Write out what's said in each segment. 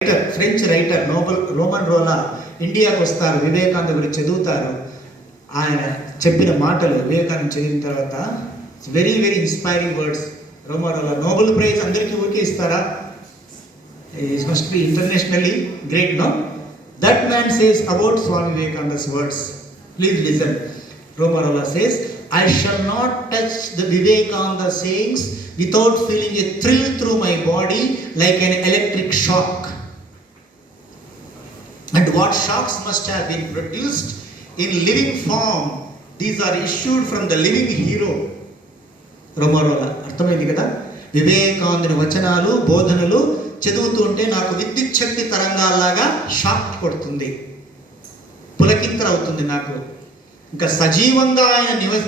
Writer French writer Nobel Romain రోలా ఇండియాకు వస్తారు వివేకానంద గురించి చదువుతారు. ఆయన చెప్పిన మాటలు వివేకానంద చదివిన తర్వాత very very inspiring words Romain రోలా Nobel prize అందరికీ ఊరికే ఇస్తారా? Must be internationally great know that man says about Swami Vivekananda's words please listen Romain Rolland says I shall not touch the Vivekananda sayings without feeling a thrill through my body like an electric shock and what shocks must have been produced in living form these are issued from the living hero. Romain Rolland అర్థమైంది కదా? వివేకానందుని వచనాలు బోధనలు చదువుతుంటే నాకు విద్యుత్ శక్తి తరంగాల్లాగా shock కొడుతుంది. పులకింతర అవుతుంది నాకు. ఇంకా సజీవంగా ఆయన నివ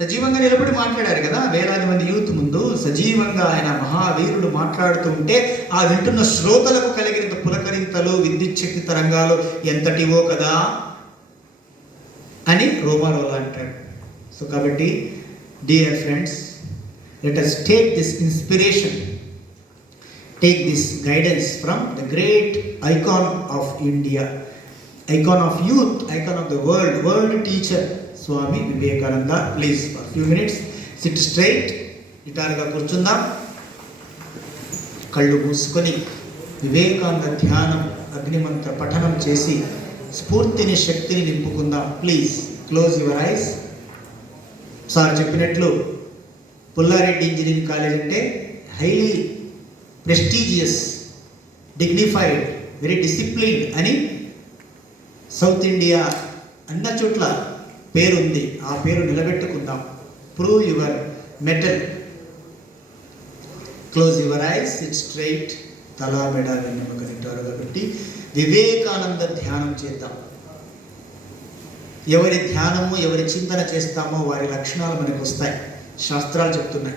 సజీవంగా నిలబడి మాట్లాడారు కదా? వేలాది మంది యూత్ ముందు సజీవంగా ఆయన మహావీరుడు మాట్లాడుతూ ఉంటే ఆ వింటున్న శ్రోతలకు కలిగిన పులకరింతలు విద్యుత్ శక్తి తరంగాలు ఎంతటివో కదా అని రోమారోలా అంటాడు. సో కాబట్టి dear friends let us take this inspiration take this guidance from the great icon of India icon of youth icon of the world world teacher Swami Vivekananda please for few minutes sit straight నిటారుగా కూర్చుందాం. కళ్ళు మూసుకొని వివేకానంద ధ్యానం అగ్నిమంత్ర పఠనం చేసి స్ఫూర్తిని శక్తిని నింపుకుందాం. Please close your eyes sir చెప్పినట్లు పుల్లారెడ్డి ఇంజనీరింగ్ కాలేజ్ అంటే highly prestigious dignified very disciplined అని సౌత్ ఇండియా అన్న చోట్ల పేరుంది. ఆ పేరు నిలబెట్టుకుందాం. Prove your mettle close your eyes sit straight తలా మెడ వెన్నెముక తింటారు కాబట్టి వివేకానంద ధ్యానం చేద్దాం. ఎవరి ధ్యానము ఎవరి చింతన చేస్తామో వారి లక్షణాలు మనకు వస్తాయి. శాస్త్రాలు చెప్తున్నాయి.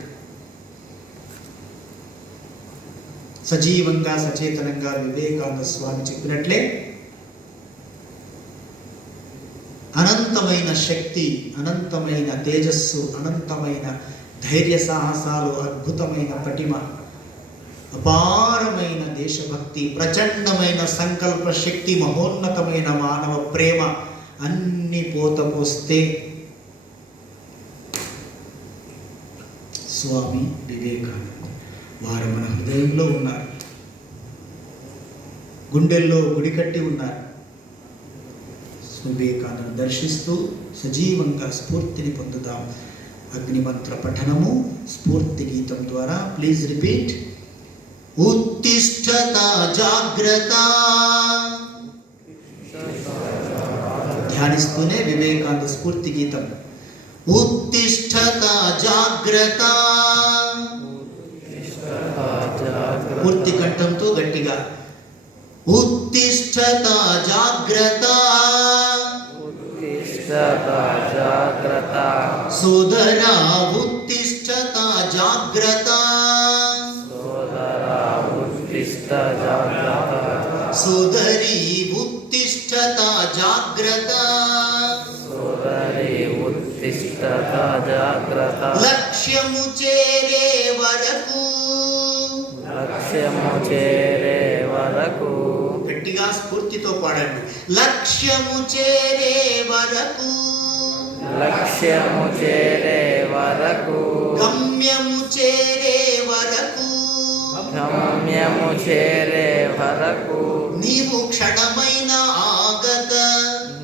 సజీవంగా సచేతనంగా వివేకానంద స్వామి చెప్పినట్లే అనంతమైన శక్తి అనంతమైన తేజస్సు అనంతమైన ధైర్య సాహసాలు అద్భుతమైన పటిమ అపారమైన దేశభక్తి ప్రచండమైన సంకల్ప శక్తి మహోన్నతమైన మానవ ప్రేమ అన్ని పోత పోస్తే స్వామి వివేకానంద వారు మన హృదయంలో ఉన్నారు. గుండెల్లో గుడి కట్టి ఉన్నారు. వివేకానంద దర్శిస్తూ సజీవంగా స్ఫూర్తిని పొందుతాం. అగ్నిమంత్ర పఠనము స్ఫూర్తి గీతం ద్వారా. Please repeat. ఉత్తిష్టత జాగ్రత్త ధ్యానిస్తూనే వివేకానంద స్ఫూర్తి గీతం ఉత్తిష్టత జాగ్రత్త పూర్తి కంఠంతో గట్టిగా ఉత్తిష్టత జాగ్రత్త ఉత్తిష్టత జాగ్రత్త సోదరా ఉత్తిష్టత జాగ్రత్త సోదరి ఉత్తిష్టత జాగ్రత్త జాగ్రత్త లక్ష్యము చేరే వరకు లక్ష్యము చేరే వరకు గట్టిగా స్ఫూర్తితో పాడండి. లక్ష్యము చేరే వరకు లక్ష్యము చేరే వరకు గమ్యము చేరే గమ్యము చేరే వరకు నీవు క్షణమైన ఆగక.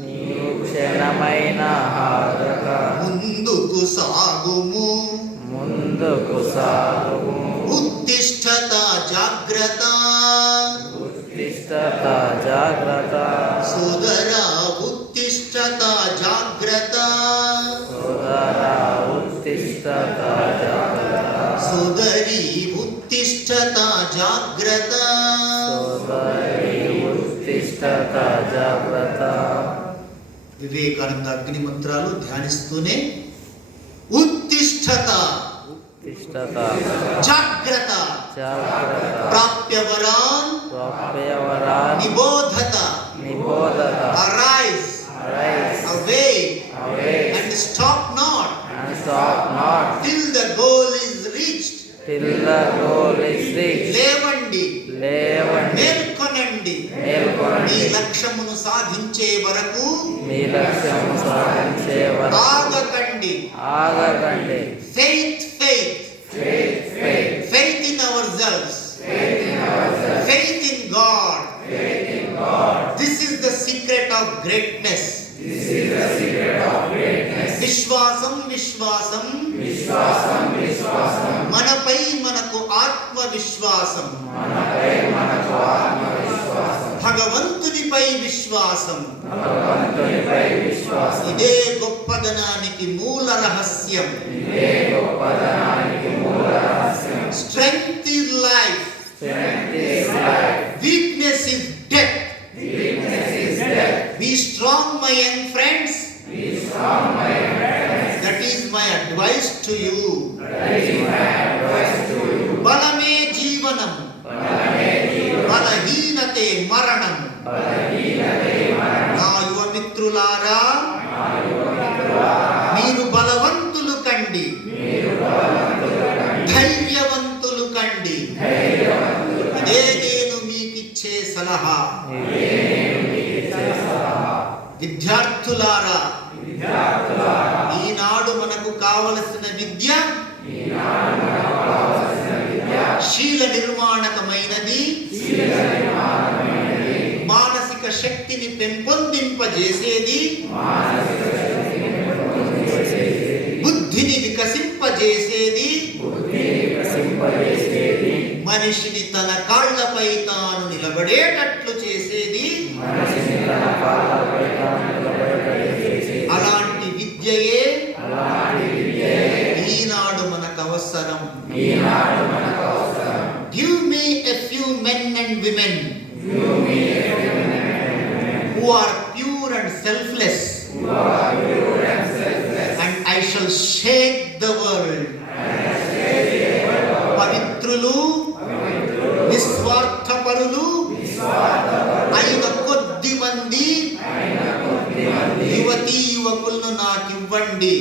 నీవు క్షణమైన ఆగక. ముందుకు సాగుము. ముందుకు సాగు ఉత్తిష్టత జాగ్రత్త. ఉత్తిష్టత జాగ్రత్త. సోదరా ఉత్తిష్టత జాగ్రత్త. సోదరా ఉత్తిష్టత జాగ్రత్త. సోదరి ఉత్తిష్టత జాగ్రత్త సోదరి ఉత్తిష్టత జాగ్రత్త వివేకానంద అగ్ని మంత్రాలు ధ్యానిస్తూనే ఉత్తిష్టత ఉత్తిష్టత జాగ్రత్త జాగ్రత్త ప్రాప్యవరాన్ స్వాప్యవరా నిబోధత నిబోధత ఆగకండి ఆగకండి faith faith faith in ourselves faith in God this is the secret of greatness విశ్వాసం విశ్వాసం మనపై మనకు ఆత్మవిశ్వాసం భగవంతునిపై విశ్వాసం భగవంతునిపై విశ్వాసం. ఇదే గొప్పదనానికి మూల రహస్యం. Strength is life. Weakness is death. Be strong my young మిత్రులారా మీరు బలవంతులు కండి కండి. ధైర్యవంతులు కండి ఇదే నేను మీకిచ్చే సలహా సలహా. విద్యార్థులారా ఈనాడు మనకు కావలసిన విద్య శీల నిర్మాణకమైనది శీల శక్తిని పెంపొందింపజేసేది. బుద్ధిని వికసింపజేసేది. మనిషిని తన కాళ్ళపై తాను నిలబడేటట్లు చేసేది అలాంటి విద్యయే ఈనాడు మనకు అవసరం. Give me a few men and women are pure and selfless who are pure and selfless. And I shall shake the world పవిత్రులు నిస్వార్థపరులు అయిన కొద్ది మంది యువతీ యువకులను నాకివ్వండి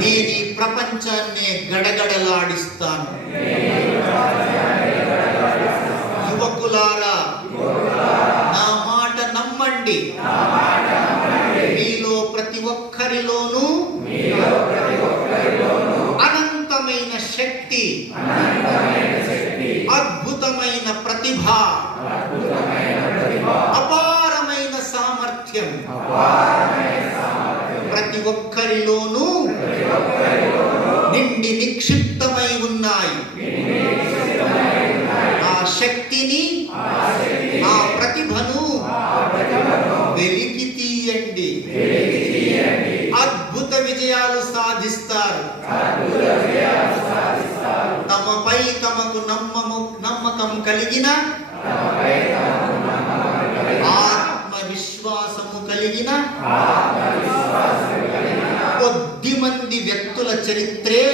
నేను ఈ ప్రపంచాన్నే గడగడలాడిస్తాను. యువకులారా నమ్మండి మీలో ప్రతి ఒక్కరిలోనూ అనంతమైన శక్తి అద్భుతమైన ప్రతిభ అపారమైన సామర్థ్యం ప్రతి ఒక్కరిలోనూ నిండి నిక్షిప్తం విజయాలు సాధిస్తారు. తమపై తమకు నమ్మము నమ్మకం కలిగిన కలిగిన ఆత్మవిశ్వాసము కలిగిన కొద్ది మంది వ్యక్తుల చరిత్రే.